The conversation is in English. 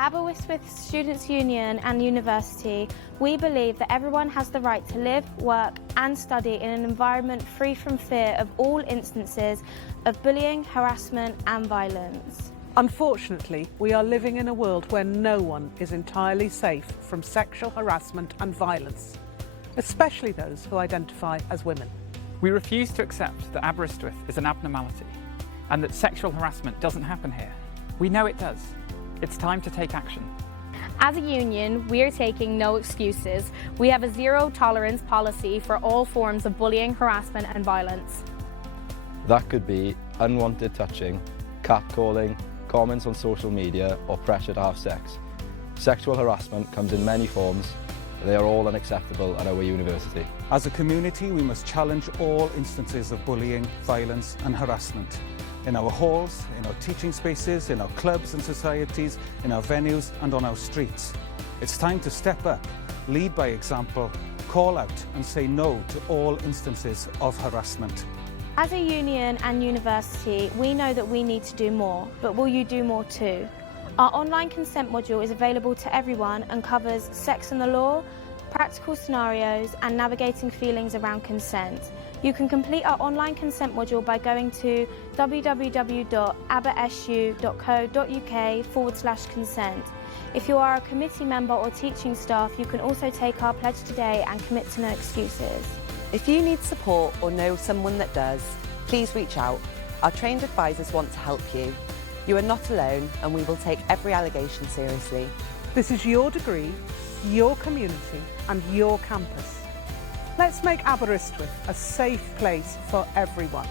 At Aberystwyth Students' Union and University, we believe that everyone has the right to live, work and study in an environment free from fear of all instances of bullying, harassment and violence. Unfortunately, we are living in a world where no one is entirely safe from sexual harassment and violence, especially those who identify as women. We refuse to accept that Aberystwyth is an abnormality and that sexual harassment doesn't happen here. We know it does. It's time to take action. As a union, we are taking no excuses. We have a zero tolerance policy for all forms of bullying, harassment and violence. That could be unwanted touching, catcalling, comments on social media or pressure to have sex. Sexual harassment comes in many forms. They are all unacceptable at our university. As a community, we must challenge all instances of bullying, violence and harassment. In our halls, in our teaching spaces, in our clubs and societies, in our venues and on our streets. It's time to step up, lead by example, call out and say no to all instances of harassment. As a union and university, we know that we need to do more, but will you do more too? Our online consent module is available to everyone and covers sex and the law, practical scenarios and navigating feelings around consent. You can complete our online consent module by going to www.abersu.co.uk/consent. If you are a committee member or teaching staff, you can also take our pledge today and commit to no excuses. If you need support or know someone that does, please reach out. Our trained advisors want to help you. You are not alone and we will take every allegation seriously. This is your degree, your community and your campus. Let's make Aberystwyth a safe place for everyone.